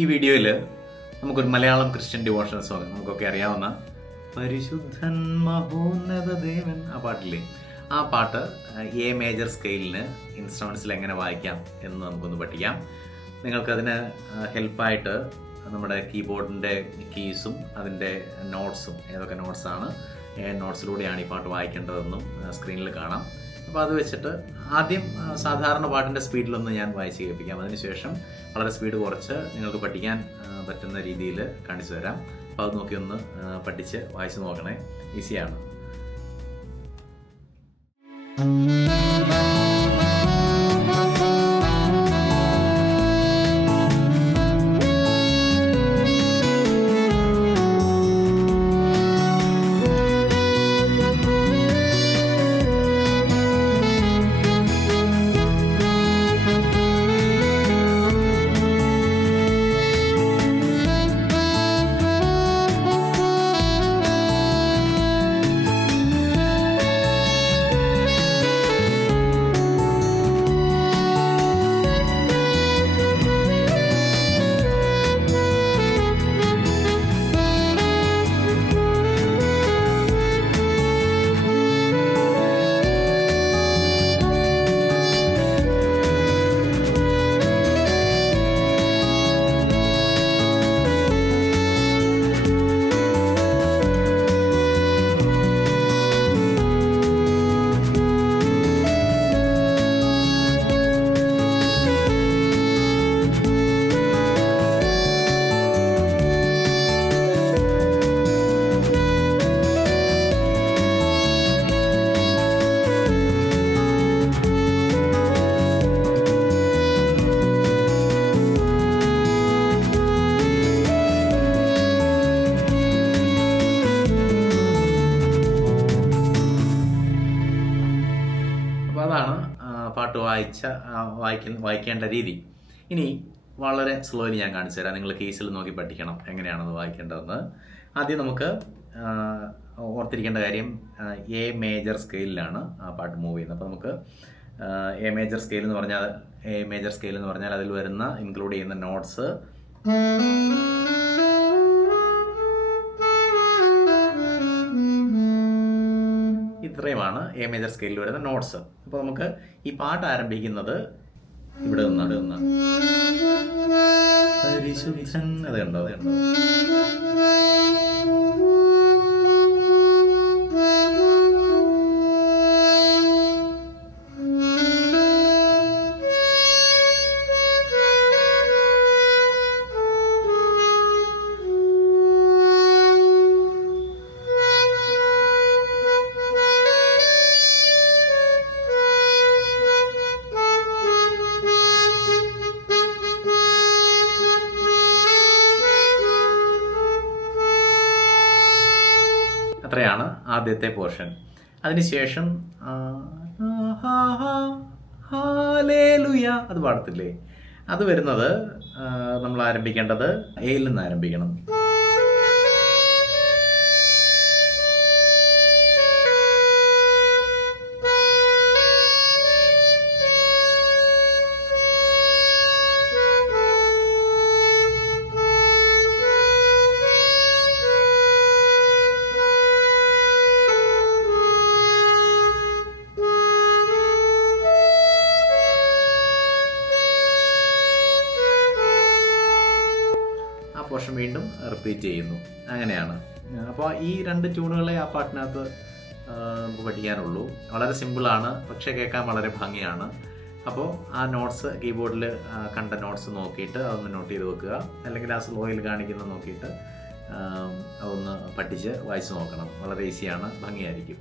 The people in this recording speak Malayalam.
ഈ വീഡിയോയിൽ നമുക്കൊരു മലയാളം ക്രിസ്ത്യൻ ഡിവോഷണൽ സോങ് നമുക്കൊക്കെ അറിയാവുന്ന പരിശുദ്ധൻ മഹോന്നത ദേവൻ ആ പാട്ടില്ലേ, ആ പാട്ട് എ മേജർ സ്കെയിലിന് ഇൻസ്ട്രുമെൻസിൽ എങ്ങനെ വായിക്കാം എന്ന് നമുക്കൊന്ന് പഠിക്കാം. നിങ്ങൾക്കതിന് ഹെൽപ്പായിട്ട് നമ്മുടെ കീബോർഡിൻ്റെ കീസും അതിൻ്റെ നോട്ട്സും ഏതൊക്കെ നോട്ട്സാണ്, നോട്ട്സിലൂടെയാണ് ഈ പാട്ട് വായിക്കേണ്ടതെന്നും സ്ക്രീനിൽ കാണാം. അപ്പോൾ അത് വെച്ചിട്ട് ആദ്യം സാധാരണ പാട്ടിൻ്റെ സ്പീഡിലൊന്ന് ഞാൻ വായിച്ച് കേൾപ്പിക്കാം. അതിനുശേഷം വളരെ സ്പീഡ് കുറച്ച് നിങ്ങൾക്ക് പഠിക്കാൻ പറ്റുന്ന രീതിയിൽ കാണിച്ചു തരാം. അപ്പോൾ അത് നോക്കി ഒന്ന് പഠിച്ച് വായിച്ച് നോക്കണേ, ഈസിയാണ്. അതാണ് പാട്ട് വായിക്കേണ്ട രീതി. ഇനി വളരെ സ്ലോലി ഞാൻ കാണിച്ചു തരാം. നിങ്ങൾ കേസിൽ നോക്കി പഠിക്കണം എങ്ങനെയാണത് വായിക്കേണ്ടതെന്ന്. ആദ്യം നമുക്ക് ഓർത്തിരിക്കേണ്ട കാര്യം എ മേജർ സ്കെയിലാണ് ആ പാട്ട് മൂവ് ചെയ്യുന്നത്. അപ്പോൾ നമുക്ക് എ മേജർ സ്കെയിൽ എന്ന് പറഞ്ഞാൽ അതിൽ വരുന്ന ഇൻക്ലൂഡ് ചെയ്യുന്ന നോട്ട്സ് ഇത്രയുമാണ് എ മേജർ സ്കെയിലിൽ വരുന്ന നോട്ട്സ്. അപ്പോൾ നമുക്ക് ഈ പാട്ട് ആരംഭിക്കുന്നത് ഇവിടെ നിന്നാണ്. പരിശുദ്ധൻ, അത് കണ്ടോ? അത്രയാണ് ആദ്യത്തെ പോർഷൻ. അതിനുശേഷം ഹല്ലേലൂയ അത് പാടത്തില്ലേ, അത് വരുന്നത് നമ്മൾ ആരംഭിക്കേണ്ടത് എയിൽ നിന്ന് ആരംഭിക്കണം. പോർഷൻ വീണ്ടും റിപ്പീറ്റ് ചെയ്യുന്നു. അങ്ങനെയാണ്. അപ്പോൾ ഈ രണ്ട് ട്യൂണുകളെ ആ പാട്ടിനകത്ത് നമുക്ക് പഠിക്കാനുള്ളൂ. വളരെ സിമ്പിളാണ്, പക്ഷേ കേൾക്കാൻ വളരെ ഭംഗിയാണ്. അപ്പോൾ ആ നോട്ട്സ് കീബോർഡിൽ കണ്ട നോട്ട്സ് നോക്കിയിട്ട് അതൊന്ന് നോട്ട് ചെയ്ത് വെക്കുക, അല്ലെങ്കിൽ ആ സ്ലോയിൽ കാണിക്കുന്നത് നോക്കിയിട്ട് അതൊന്ന് പഠിച്ച് വായിച്ച് നോക്കണം. വളരെ ഈസിയാണ്, ഭംഗിയായിരിക്കും.